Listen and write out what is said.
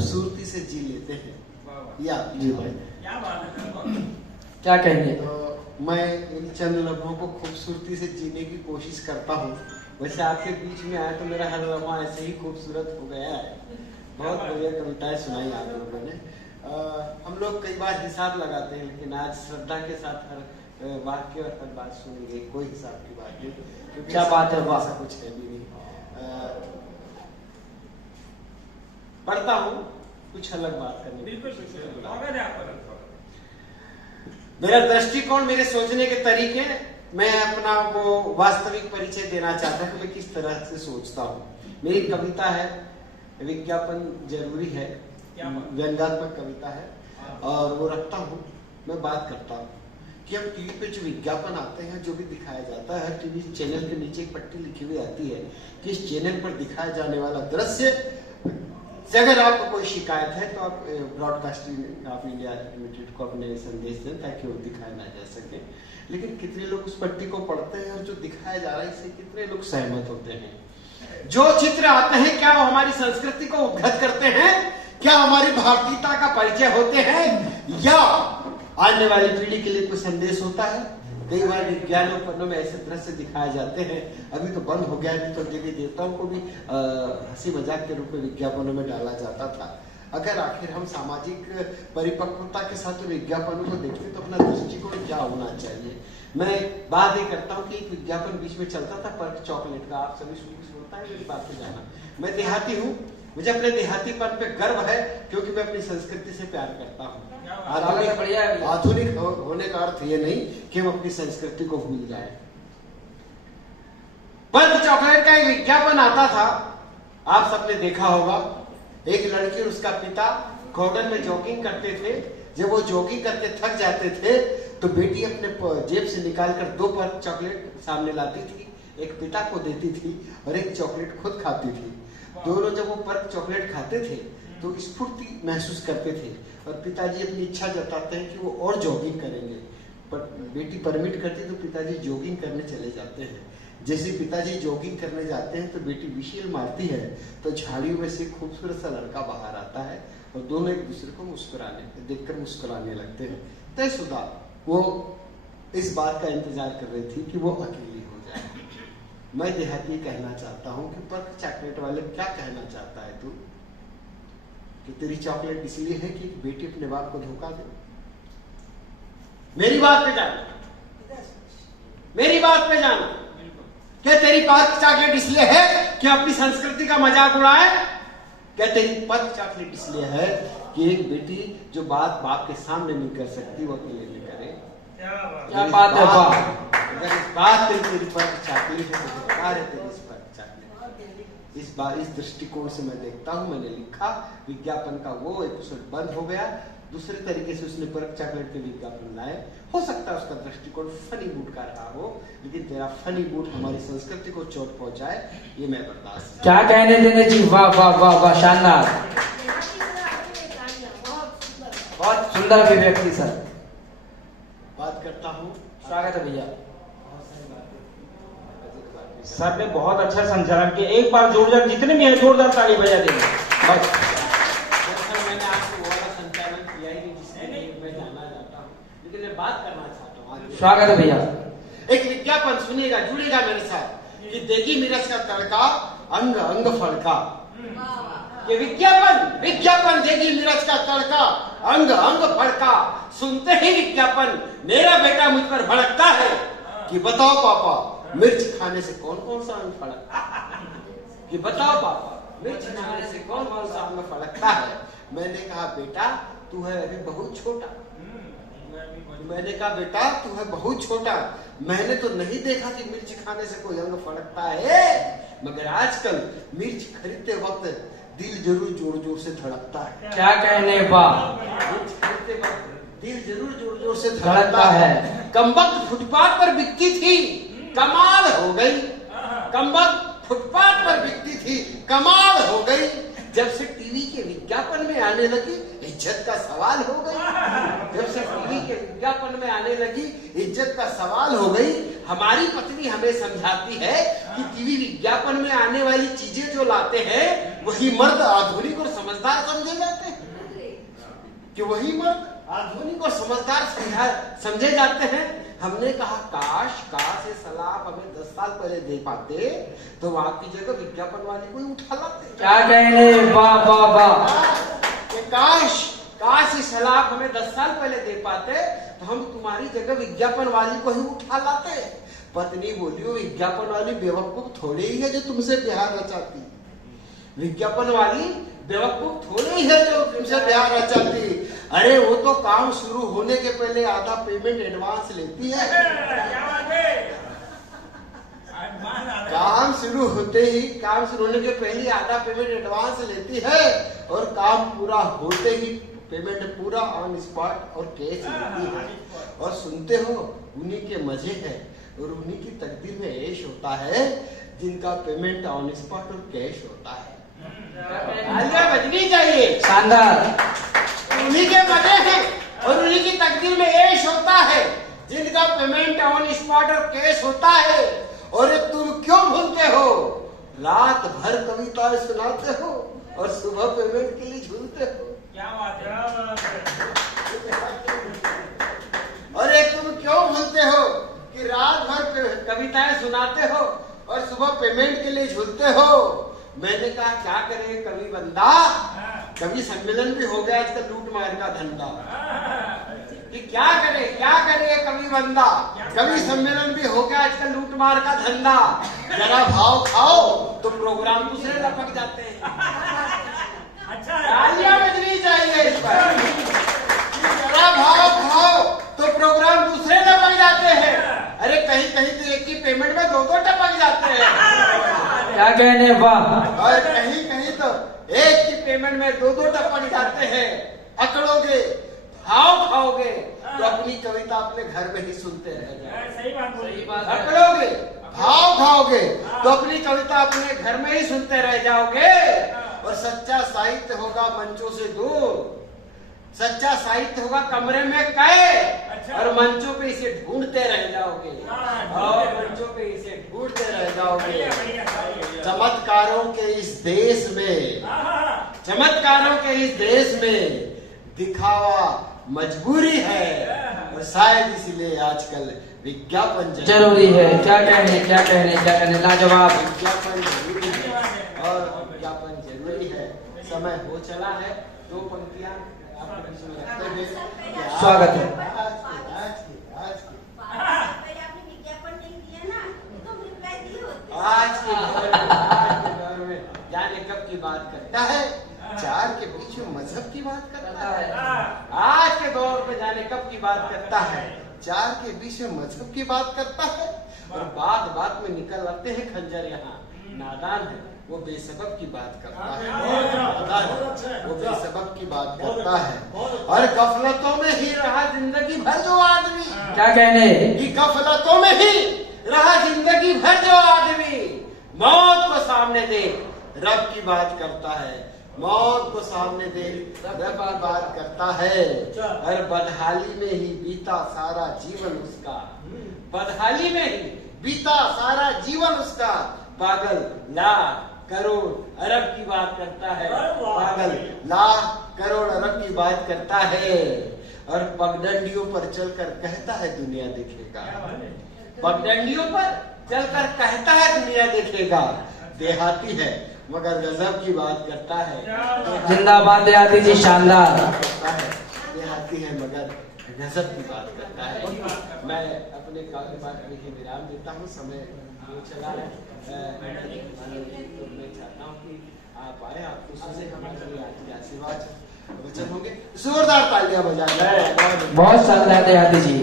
खूबसूरती से जी लेते हैं। या जी भाई, क्या बात है, क्या कहेंगे? तो मैं इन चंद लम्हों को खूबसूरती से जीने की कोशिश करता हूँ। वैसे आपके बीच में आया तो मेरा हर लम्हा ऐसे ही खूबसूरत हो गया है। बहुत बढ़िया कविताएं सुनाई आप लोगों ने। हम लोग कई बार हिसाब लगाते हैं, लेकिन आज श्रद्धा के साथ हर वाक्य और हर बात सुनेंगे। कोई हिसाब की बात नहीं, क्योंकि क्या बात है, ऐसा कुछ है भी नहीं। पढ़ता हूँ, कुछ अलग बात करनी। बिल्कुल स्वागत है आपका। मेरा दृष्टिकोण, मेरे सोचने के तरीके, मैं अपना वो वास्तविक परिचय देना चाहता हूँ कि मैं किस तरह से सोचता हूँ। मेरी कविता है, विज्ञापन जरूरी है, व्यंग्यात्मक कविता है, और वो रखता हूँ। मैं बात करता हूँ कि हम टीवी पे जो विज्ञापन आते हैं, जो भी दिखाया जाता है, हर टीवी चैनल के नीचे एक पट्टी लिखी हुई आती है कि इस चैनल पर दिखाया जाने वाला दृश्य से अगर आपको कोई शिकायत है तो आप ब्रॉडकास्टिंग ऑफ इंडिया लिमिटेड को अपने संदेश दें ताकि वो दिखाया ना जा सके। लेकिन कितने लोग उस पट्टी को पढ़ते हैं और जो दिखाया जा रहा है इससे कितने लोग सहमत होते हैं? जो चित्र आते हैं, क्या वो हमारी संस्कृति को उद्घाट करते हैं? क्या हमारी भारतीयता का परिचय होते हैं, या आने वाली पीढ़ी के लिए कोई संदेश होता है? कई बार विज्ञापनों में ऐसे दृश्य दिखाए जाते हैं, अभी तो बंद हो गया, नहीं तो देवी देवताओं को भी हंसी मजाक के रूप में विज्ञापनों में डाला जाता था। अगर आखिर हम सामाजिक परिपक्वता के साथ विज्ञापनों को देखते तो अपना दृष्टिकोण क्या होना चाहिए? मैं बात ये करता हूँ कि एक विज्ञापन बीच में चलता था पर्क चॉकलेट का, आप सभी सुनता है मेरी बात को जाना। मैं देहाती हूँ, मुझे अपने देहातीपन पे गर्व है, क्योंकि मैं अपनी संस्कृति से प्यार करता हूँ। आधुनिक होने का अर्थ ये नहीं कि हम अपनी संस्कृति को भूल जाए। पर्क चॉकलेट का एक विज्ञापन आता था, आप सबने देखा होगा। एक लड़की और उसका पिता गार्डन में जॉगिंग करते थे। जब वो जॉगिंग करके थक जाते थे तो बेटी अपने जेब से निकालकर 2 पर्क चॉकलेट सामने लाती थी, एक पिता को देती थी और एक चॉकलेट खुद खाती थी। दोनों जब वो पर्क चॉकलेट खाते थे तो स्फूर्ति महसूस करते थे, और पिताजी अपनी इच्छा जताते हैं कि वो और जॉगिंग करेंगे, पर बेटी परमिट करती तो पिताजी जॉगिंग करने चले जाते हैं। जैसे पिताजी जॉगिंग करने जाते हैं तो बेटी विशील मारती है, तो झाड़ियों में से खूबसूरत सा लड़का बाहर आता है और दोनों एक दूसरे को देखकर मुस्कुराने लगते हैं। तयशुदा वो इस बात का इंतजार कर रही थी कि वो अकेली हो जाए। मैं देहाती कहना चाहता हूँ कि पर्क चॉकलेट वाले क्या कहना चाहता है तू, कि तेरी चॉकलेट इसलिए है कि बेटी अपने बाप को धोखा दे? मेरी बात पे जाना, मेरी बात पे जाना। क्या तेरी पर्क चॉकलेट इसलिए है कि अपनी संस्कृति का मजाक उड़ाए? क्या तेरी पर्क चॉकलेट इसलिए है कि एक बेटी जो बात बाप के सामने नहीं कर सकती वो अकेले में करे? क्या बात है, वाह! अगर इस बात पे तेरी पर्क चॉकलेट है तो बेकार है तेरी इस पर्क चॉकलेट। इस बार इस दृष्टिकोण से मैं देखता हूँ। मैंने लिखा, विज्ञापन का वो एपिसोड बंद हो गया, दूसरे तरीके से उसने पर्क चॉकलेट के विज्ञापन लाए। हो सकता है उसका दृष्टिकोण फनी मूड का रहा हो, लेकिन तेरा फनी मूड हमारी संस्कृति को चोट पहुंचाए ये मैं बर्दाश्त। क्या कहने देंगे जी, वाह वाह वाह वाह, शानदार, बहुत सुंदर अभिव्यक्ति सर। बात करता हूँ, स्वागत है भैया। सर ने बहुत अच्छा संचालन किया। एक बार जोरदार, जितने भी हैं जोरदार ताली बजा देंगे बस। मैंने आपको वो वाला संचालन किया ही नहीं जिससे मैं जानना चाहता हूँ, लेकिन मैं बात करना चाहता हूँ। स्वागत है भैया। एक विज्ञापन सुनिएगा, जुड़ेगा मेरे साथ, कि देगी मिर्च का तड़का, अंग अंग फड़का। ये विज्ञापन देगी मिर्च का तड़का, अंग अंग फड़का। सुनते ही विज्ञापन मेरा बेटा मुझ पर भड़कता है कि बताओ पापा, मिर्च खाने से कौन कौन सा अंग फड़कता है? कि बताओ पापा, मिर्च खाने से कौन कौन सा अंग फड़कता है? मैंने कहा बेटा तू है अभी बहुत छोटा। मैंने कहा बेटा तू है बहुत छोटा, मैंने तो नहीं देखा कि मिर्च खाने से कोई अंग फड़कता है, मगर आजकल मिर्च खरीदते वक्त दिल जरूर जोर जोर से धड़कता है। क्या कहने, वाह! मिर्च खरीदते वक्त दिल जरूर जोर जोर से धड़कता है। कमबख्त फुटपाथ पर बिकती थी, कमाल हो गई। कमबख्त फुटपाथ पर बिकती थी, कमाल हो गई। जब से टीवी के विज्ञापन में आने लगी, इज्जत का सवाल हो गई। जब से टीवी के विज्ञापन में आने लगी, इज्जत का सवाल हो गई। हमारी पत्नी हमें समझाती है कि टीवी विज्ञापन में आने वाली चीजें जो लाते हैं वही मर्द आधुनिक और समझदार समझे जाते हैं? कि वही मर्द आधुनिक और समझदार समझे जाते हैं? हमने कहा काश ये सलाह हमें 10 साल पहले दे पाते तो आपकी जगह विज्ञापन वाले कोई उठा लाते। क्या कहने, वाह वाह वाह। कि काश ये सलाह हमें 10 साल पहले दे पाते तो हम तुम्हारी जगह विज्ञापन वाली को ही उठा लाते। पत्नी बोली, वो विज्ञापन वाली बेवकूफ थोड़ी ही है जो तुमसे प्यार रचाती। विज्ञापन वाली बेवकूफ थोड़ी ही है जो तुमसे प्यार रचाती। अरे वो तो काम शुरू होने के पहले आधा पेमेंट एडवांस लेती है। काम शुरू होने के पहले आधा पेमेंट एडवांस लेती है और काम पूरा होते ही पेमेंट पूरा ऑन स्पॉट और कैश लेती है। और सुनते हो, उन्हीं के मजे है और उन्हीं की तकदीर में ऐश होता है जिनका पेमेंट ऑन स्पॉट और कैश होता है। तालियां बजनी चाहिए। शानदार। उन्हीं के मजे हैं और उन्हीं की तकदीर में ऐश होता है जिनका पेमेंट ऑन स्पॉट और कैश होता है। और तुम क्यों भूलते हो? रात भर कविताएं सुनाते हो और सुबह पेमेंट के लिए झूलते हो। क्या बात है। अरे तुम क्यों भूलते हो कि रात भर कविताएं सुनाते हो और सुबह पेमेंट के लिए झूलते हो? मैंने कहा क्या करे कवि बंदा, कवि सम्मेलन भी हो गया आजकल लूट मार का धंधा। कि क्या करे कवि बंदा, कवि सम्मेलन भी हो गया आजकल लूट मार का धंधा। जरा भाव खाओ तो प्रोग्राम दूसरे लपक जाते हैं। तालियां बजनी चाहिए इस पर। जरा भाव खाओ तो प्रोग्राम दूसरे लपक जाते हैं। अरे कहीं तो एक की पेमेंट में 2 टपक जाते हैं। क्या कहने, वाह। और कहीं तो एक की पेमेंट में 2 टपक जाते हैं। अकड़ोगे, भाव खाओगे तो अपनी कविता अपने घर में ही सुनते रह जाओगे। सही बात। अकड़ोगे, भाव खाओगे तो अपनी कविता अपने घर में ही सुनते रह जाओगे। और सच्चा साहित्य होगा मंचों से दूर, सच्चा साहित्य होगा कमरे में कैद और मंचों पे इसे ढूंढते रह जाओगे। और मंचों पे इसे ढूंढते रह जाओगे। चमत्कारों के इस देश में दिखावा मजबूरी है और शायद इसलिए आजकल विज्ञापन जरूरी है। क्या कहने, लाजवाब। विज्ञापन जरूरी है और विज्ञापन जरूरी है। समय हो चला है। 2 पंक्तियां आपके बीच में रखते हुए स्वागत है। आज के दौर में जाने कब की बात करता है, 4 के बीच में मजहब की बात करता है। आज के दौर में जाने कब की बात करता है, 4 के बीच में मजहब की बात करता है। और बात में निकल आते हैं खंजर। यहाँ नादान है वो बेसबब की बात करता है, वो बेसबब की बात करता है। और गफलतों में ही रहा जिंदगी भर जो आदमी, क्या कहने, कि गफलतों में ही रहा जिंदगी भर जो आदमी, मौत को सामने देख रब की बात करता है। मौत को सामने देख रब की बात करता है। और बदहाली में ही बीता सारा जीवन उसका, बदहाली में ही बीता सारा जीवन उसका। पागल लाख करोड़ अरब की बात करता है, पागल लाख करोड़ अरब की बात करता है। और पगडंडियों पर चलकर कहता है दुनिया देखेगा, पगडंडियों पर चलकर कहता है दुनिया देखेगा। देहाती है मगर गजब की बात करता है। जिंदाबाद देहाती जी, शानदार। देहाती है मगर गजब की बात करता है। मैं अपने कारोबार में ही विराम देता हूँ। समय हो चला है। तो मैं चाहता हूँ कि आप आए, आपको सुने हमारे लिए आज आशीर्वाद वचन होंगे। जोरदार तालियां बजाएं। बहुत शानदार देहाती जी।